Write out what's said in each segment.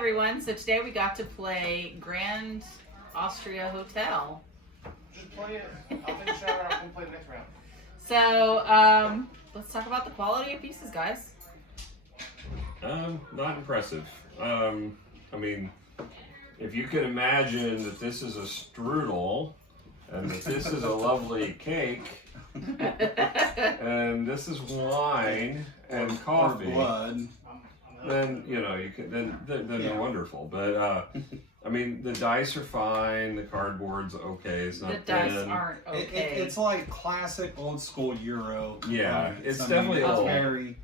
everyone. So today we got to play Grand Austria Hotel. Just play it. I'll take a shower out and play the next round. So, let's talk about the quality of pieces, guys. Not impressive. I mean, if you can imagine that this is a strudel, and that this is a lovely cake, and this is wine and coffee, or blood, then you know you can. Then they're wonderful. But I mean, the dice are fine. The cardboard's okay. It's not The dice aren't okay. it's like classic old school Euro. Yeah, it's I mean, definitely it's old. very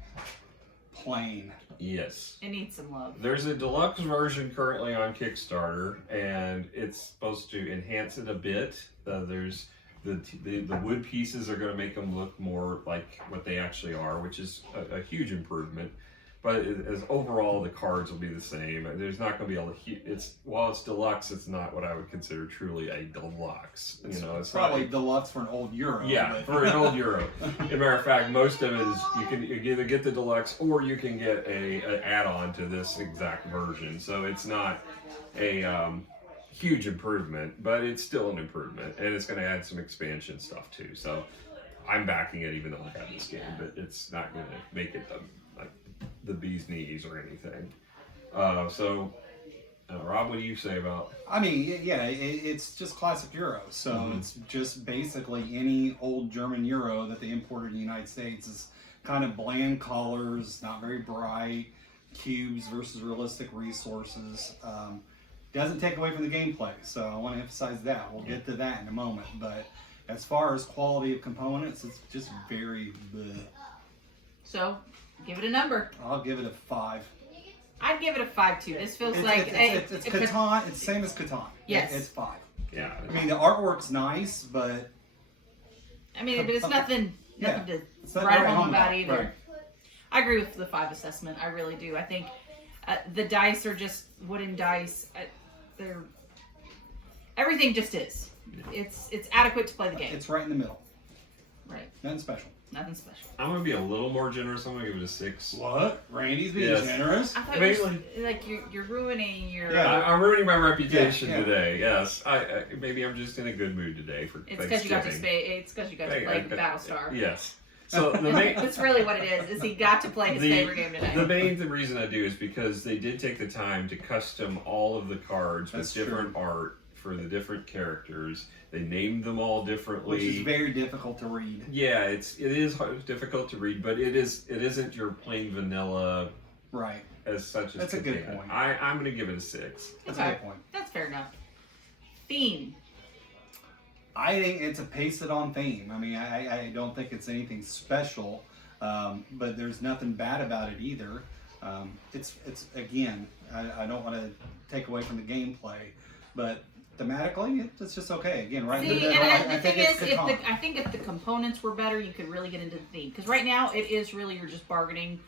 plain. Yes. It needs some love. There's a deluxe version currently on Kickstarter, and it's supposed to enhance it a bit. There's the wood pieces are going to make them look more like what they actually are, which is a huge improvement. But as overall, the cards will be the same. There's not going to be while it's deluxe, it's not what I would consider truly a deluxe. You know, it's probably not, deluxe for an old Euro. yeah, but... for an old Euro. As a matter of fact, most of it is you can either get the deluxe or you can get an add-on to this exact version. So it's not a huge improvement, but it's still an improvement, and it's going to add some expansion stuff too. So I'm backing it, even though I have this game, but it's not going to make it the bee's knees or anything. Rob, what do you say about? I mean, yeah, it's just classic Euro. So it's just basically any old German Euro that they imported in the United States. Is kind of bland colors, not very bright, cubes versus realistic resources. Doesn't take away from the gameplay, so I want to emphasize that. We'll get to that in a moment. But as far as quality of components, it's just very bleh. So, give it a number. I'll give it a 5. I'd give it a 5 too. This feels like it's Catan. It's same as Catan. Yes. It's 5. Yeah. I mean, the artwork's nice, but I mean, but it's nothing to not write very home home about about, either. right. I agree with the 5 assessment. I really do. I think the dice are just wooden dice. They're everything just is. It's adequate to play the game. It's right in the middle. Right. Nothing special. Nothing special. I'm going to be a little more generous. I'm going to give it a 6. What? Randy's being Yes. generous? I thought you're ruining your. Yeah. I'm ruining my reputation Yeah. today. Yes, maybe I'm just in a good mood today for It's because you got to Thanksgiving. It's because you got to play Battlestar. Yes. So the main, That's really what it is. Is he got to play his favorite game today? The main reason I do is because they did take the time to custom all of the cards That's with different art for the different characters. They named them all differently, Which is very difficult to read. Yeah, it is difficult to read, but it isn't your plain vanilla Right. as such as That's a good Catan. point. I'm going to give it a 6. That's Okay. a good point. That's fair enough. Theme. I think it's a paste-it-on theme. I mean, I don't think it's anything special, but there's nothing bad about it either. It's again, I don't want to take away from the gameplay, but thematically, it's just okay. Again, right in the See, middle. and I the think thing it's is, Catan. I think if the components were better, you could really get into the theme. Because right now, it is really you're just bargaining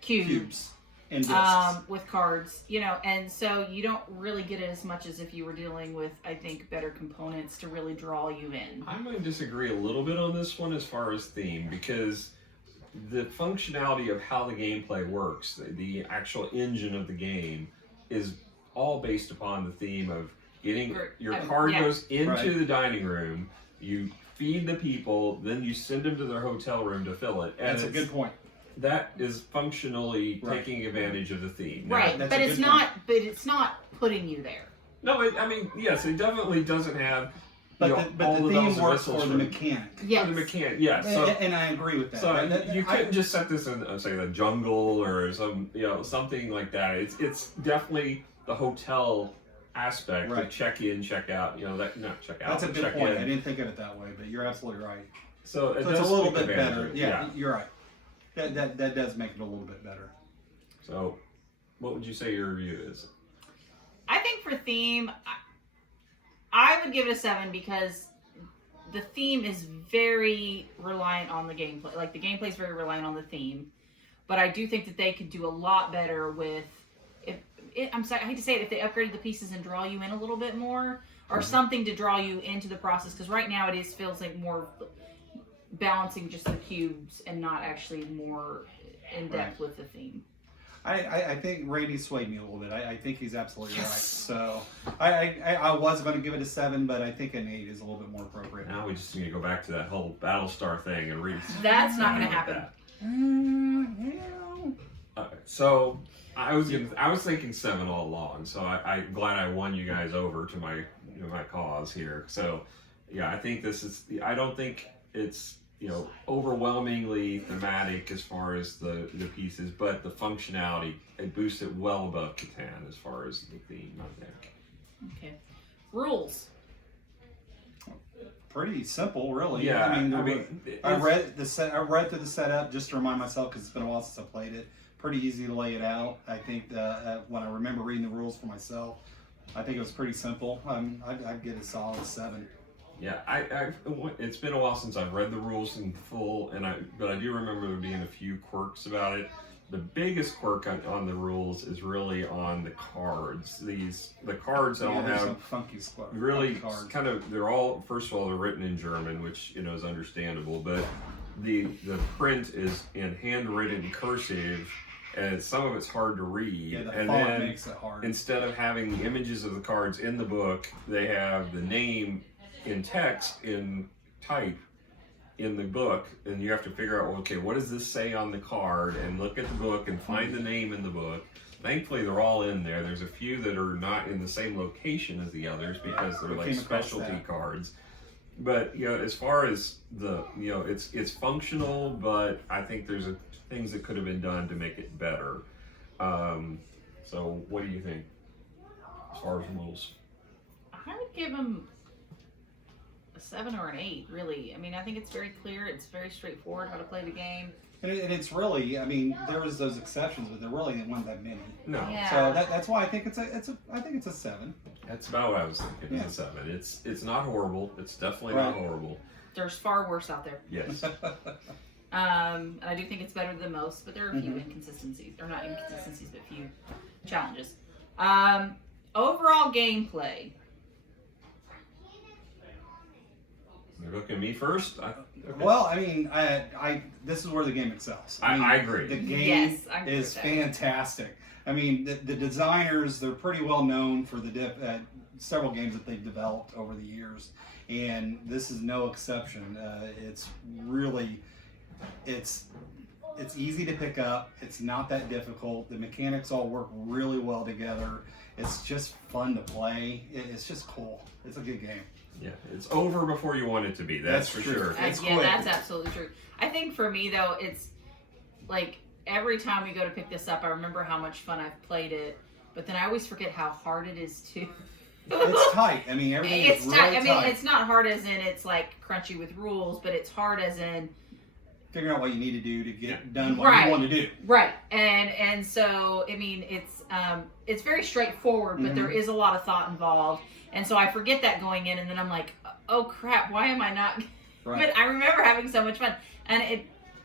cubes and discs. with cards, and so you don't really get it as much as if you were dealing with, I think, better components to really draw you in. I'm going to disagree a little bit on this one as far as theme, because the functionality of how the gameplay works, the actual engine of the game, is all based upon the theme of getting your card goes into the dining room, you feed the people, then you send them to their hotel room to fill it. And That's a good point. That is functionally taking advantage of the theme. Now, Right, but it's not putting you there. No, I mean, yes, it definitely doesn't have. But the all the bells theme and works whistles for the mechanic. Yes. For the mechanic, yes. So, And I agree with that. so you couldn't just set this in, say, the jungle or something like that. It's definitely the hotel aspect of check in, check out. Not check out. That's a but good check point. in. I didn't think of it that way, but you're absolutely right. So It's a little bit better. Yeah, you're right. That does make it a little bit better. So, what would you say your review is? I think for theme, I would give it a 7 because the theme is very reliant on the gameplay. Like, the gameplay is very reliant on the theme. But I do think that they could do a lot better with, I'm sorry, I hate to say it, if they upgraded the pieces and draw you in a little bit more, or something to draw you into the process. Because right now it feels like more balancing just the cubes and not actually more in depth with the theme. I think Randy swayed me a little bit. I think he's absolutely right. So I was going to give it a 7, but I think an 8 is a little bit more appropriate. Now we just need to go back to that whole Battlestar thing and read. That's not going to happen. So I was thinking 7 all along. So I'm glad I won you guys over to my cause here. So yeah, I think this is. I don't think it's overwhelmingly thematic as far as the pieces, but the functionality, it boosts it well above Catan as far as the theme, I think. Okay. Rules. Pretty simple, really. Yeah, I read through the setup just to remind myself because it's been a while since I played it. Pretty easy to lay it out. I think when I remember reading the rules for myself, I think it was pretty simple. I'd get a solid 7. Yeah, it's been a while since I've read the rules in full, but I do remember there being a few quirks about it. The biggest quirk on the rules is really on the cards. The cards all have some funky really cards. kind of. They're all, first of all, they're written in German, which is understandable, but the print is in handwritten cursive. And some of it's hard to read. Yeah, the and font then makes it hard. Instead of having the images of the cards in the book, they have the name in text in type in the book, and you have to figure out, okay, what does this say on the card, and look at the book and find the name in the book. Thankfully, they're all in there. There's a few that are not in the same location as the others because they're like specialty cards. But as far as the it's functional, but I think there's things that could have been done to make it better. So what do you think as far as rules? I would give them a 7 or an 8, really. I mean, I think it's very clear. It's very straightforward how to play the game. And it's really, I mean, there's those exceptions, but there really weren't that many. No. Yeah. So that's why I think it's a 7. That's about what I was thinking. Yeah. It's a 7. It's not horrible. It's definitely not horrible. There's far worse out there. Yes. And I do think it's better than most, but there are a few inconsistencies. Or not inconsistencies, but few challenges. Overall gameplay. You're looking at me first? Okay. Well, I mean, I this is where the game excels. I agree. The game Yes, I agree is with that. fantastic. I mean, the designers, they're pretty well known for several games that they've developed over the years, and this is no exception. It's really, it's easy to pick up. It's not that difficult. The mechanics all work really well together. It's just fun to play. It's just cool. It's a good game. Yeah, it's over before you want it to be. That's for true. sure. It's Yeah, quick. that's absolutely true. I think for me, though, it's like every time we go to pick this up, I remember how much fun I've played it, but then I always forget how hard it is too. It's tight. I mean, everything It's is really tight. I mean, tight. it's not hard as in it's like crunchy with rules, but it's hard as in Figuring out what you need to do to get done what Right. you want to do. right. And so I mean, it's very straightforward, but there is a lot of thought involved, and so I forget that going in, and then I'm like, oh crap, why am I not? Right. But I remember having so much fun, and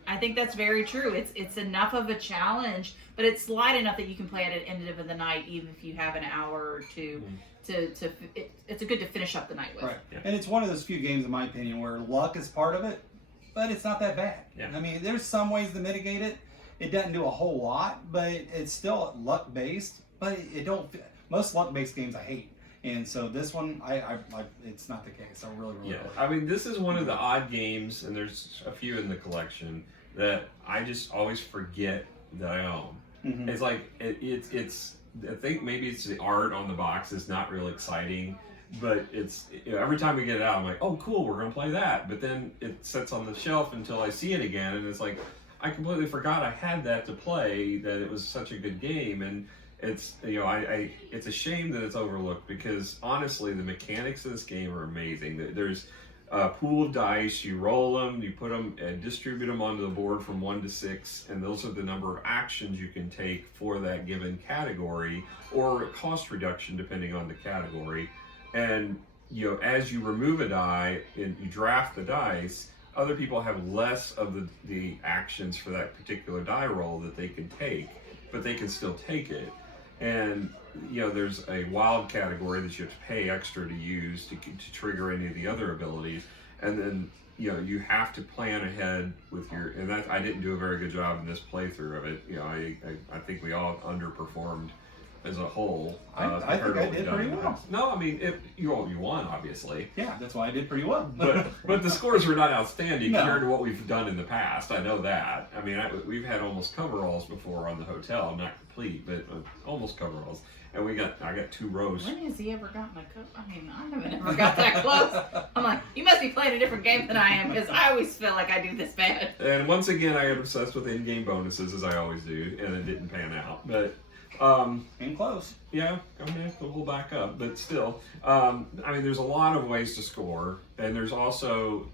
I think that's very true. It's enough of a challenge, but it's light enough that you can play it at the end of the night, even if you have an hour or two. It's good to finish up the night with. Right. Yeah. And it's one of those few games, in my opinion, where luck is part of it, but it's not that bad. Yeah. I mean, there's some ways to mitigate it. It doesn't do a whole lot, but it's still luck based. But most luck based games I hate. And so this one, I it's not the case. I really Yeah, like it. I mean, this is one of the odd games, and there's a few in the collection that I just always forget that I own. Mhm. It's like it's. I think maybe it's the art on the box is not real exciting, but it's every time we get it out, I'm like, oh, cool, we're gonna play that. But then it sits on the shelf until I see it again, and it's like I completely forgot I had that to play. That it was such a good game, and it's it's a shame that it's overlooked because honestly, the mechanics of this game are amazing. There's a pool of dice, you roll them, you put them and distribute them onto the board from 1 to 6, and those are the number of actions you can take for that given category, or cost reduction depending on the category. And as you remove a die and you draft the dice, other people have less of the actions for that particular die roll that they can take, but they can still take it. And there's a wild category that you have to pay extra to use to trigger any of the other abilities. And then you know, you have to plan ahead with your, and that I didn't do a very good job in this playthrough of it. You know, I think we all underperformed as a whole. I think I did pretty well. No, I mean, you won, obviously. Yeah, that's why I did pretty well. But the scores were not outstanding No. compared to what we've done in the past. I know that. I mean, we've had almost coveralls before on the hotel, not complete, but almost coveralls. And I got 2 rows. When has he ever gotten a coat? I mean, I haven't ever got that close. I'm like, you must be playing a different game than I am, because I always feel like I do this bad. And once again, I got obsessed with in-game bonuses, as I always do, and it didn't pan out. But and close. yeah, I'm gonna have to pull back up, but still, I mean, there's a lot of ways to score, and there's also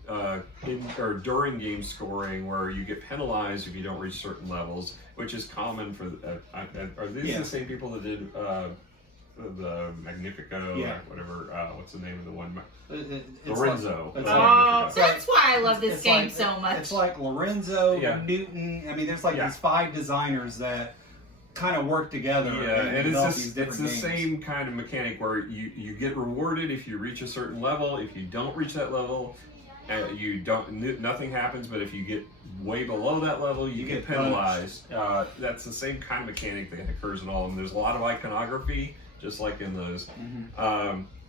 during game scoring where you get penalized if you don't reach certain levels, which is common for. Are these the same people that did the Magnifico? Yeah. Or whatever. What's the name of the one? It's Lorenzo. Like, Oh, it's that's why I love this it's game like- so much. It's like Lorenzo, Yeah. Newton. I mean, there's like Yeah. these 5 designers that kind of work together. Yeah, and develop it's these the different games. same kind of mechanic where you get rewarded if you reach a certain level. If you don't reach that level, nothing happens. But if you get way below that level, you get penalized. That's the same kind of mechanic that occurs in all of them. There's a lot of iconography, just like in those.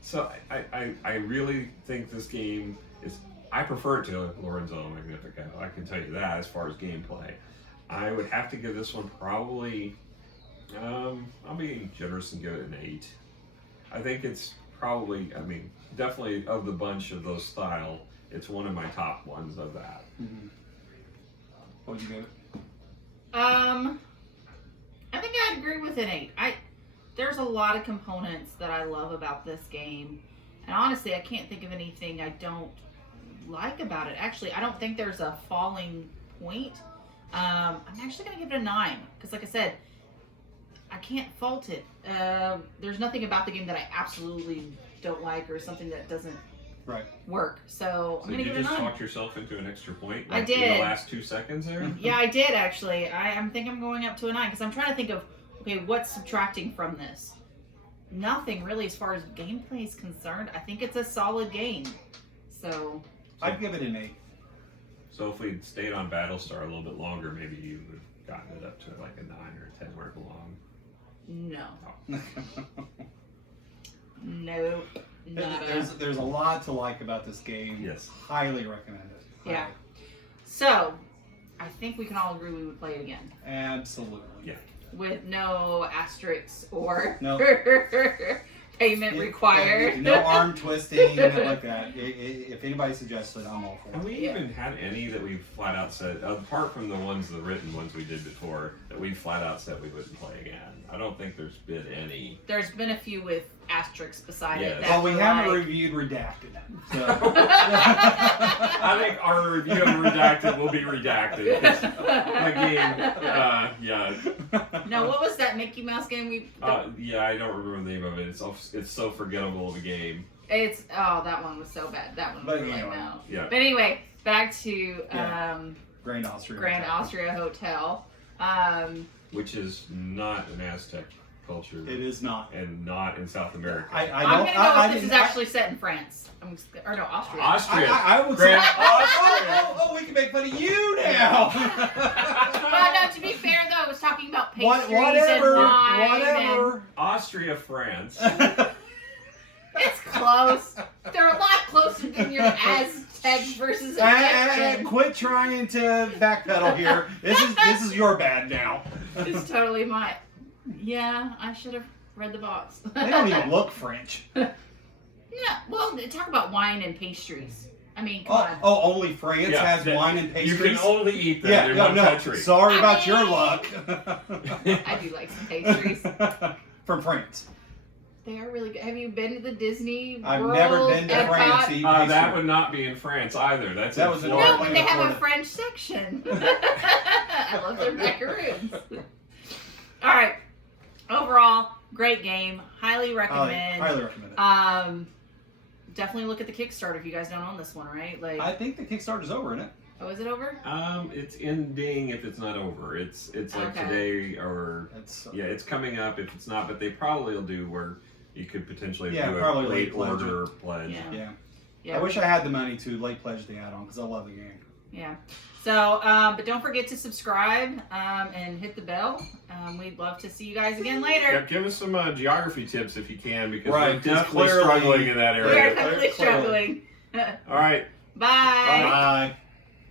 So I really think this game is. I prefer it to Lorenzo Magnifico. I can tell you that as far as gameplay. I would have to give this one probably. I'll be generous and give it an 8. I think it's probably, I mean, definitely of the bunch of those style, it's one of my top ones of that. What would you give it? I think I'd agree with an 8. There's a lot of components that I love about this game, and honestly, I can't think of anything I don't like about it. Actually, I don't think there's a falling point. I'm actually gonna give it a 9 because, like I said, I can't fault it. There's nothing about the game that I absolutely don't like or something that doesn't work. So I'm So gonna you give it a just 9. talked yourself into an extra point? I In did. the last 2 seconds there? Yeah, I did actually. I think I'm going up to a 9 because I'm trying to think of, okay, what's subtracting from this? Nothing really as far as gameplay is concerned. I think it's a solid game. So I'd give it an 8. So if we'd stayed on Battlestar a little bit longer, maybe you would have gotten it up to like a 9 or a 10 where it belonged. no. Nope. Nada. There's a lot to like about this game. Yes. Highly recommend it. Yeah. So, I think we can all agree we would play it again. Absolutely. Yeah. With no asterisks or No. payment required. No arm twisting, nothing like that. If anybody suggests it, I'm all for Have it. we even had any that we've flat out said, apart from the written ones we did before, that we flat out said we wouldn't play again? I don't think there's been any. There's been a few with asterisks beside Yes. it. That Well, we were haven't like- reviewed Redacted. So. I think our review of Redacted will be redacted. 'Cause that game, yeah. No, what was that Mickey Mouse game Yeah, I don't remember the name of it. It's so forgettable of a game. that one was so bad. That one was But like, anyway. no. Yeah. But anyway, back to Yeah. Grand Austria. Grand Hotel. Austria Hotel. Which is not an Aztec culture. It is not. And not in South America. I'm gonna go with this is actually set in France. Or no, Austria. Austria. I would Grand say. Austria. Oh, we can make fun of you now. Well, no, to be fair though, I was talking about pastries Whatever. and wine. Whatever. Austria, France. It's close. They're a lot closer than your Aztecs versus Egyptian. Quit trying to backpedal here. This is your bad now. It's totally my. Yeah, I should have read the box. They don't even look French. Yeah, well, talk about wine and pastries. I mean, come on. Only France has that- wine and pastries. You can only eat them in one country. Sorry about I your mean- luck. I do like some pastries. From France. They are really good. Have you been to the Disney I've World? never been to Epcot? France to eat That pastry. would not be in France either. That was in Florida. No, but they have a Florida. French section. I love their macaroons. All right. Overall, great game. Highly recommend. Highly recommend it. Definitely look at the Kickstarter if you guys don't own this one, right? Like, I think the Kickstarter's over, isn't it? oh, is it over? It's ending if it's not over. It's like Okay. today or It's yeah, it's coming up if it's not. But they probably will do where you could potentially do a probably late late pledge order pledge. Yeah. Yeah. Yeah. I wish I had the money to late pledge the add-on because I love the game. Yeah. So, but don't forget to subscribe and hit the bell. We'd love to see you guys again later. Yeah, give us some geography tips if you can, because Right, we're 'cause definitely clearly- struggling in that We are area. definitely Clearly. struggling. All right. Bye. Bye.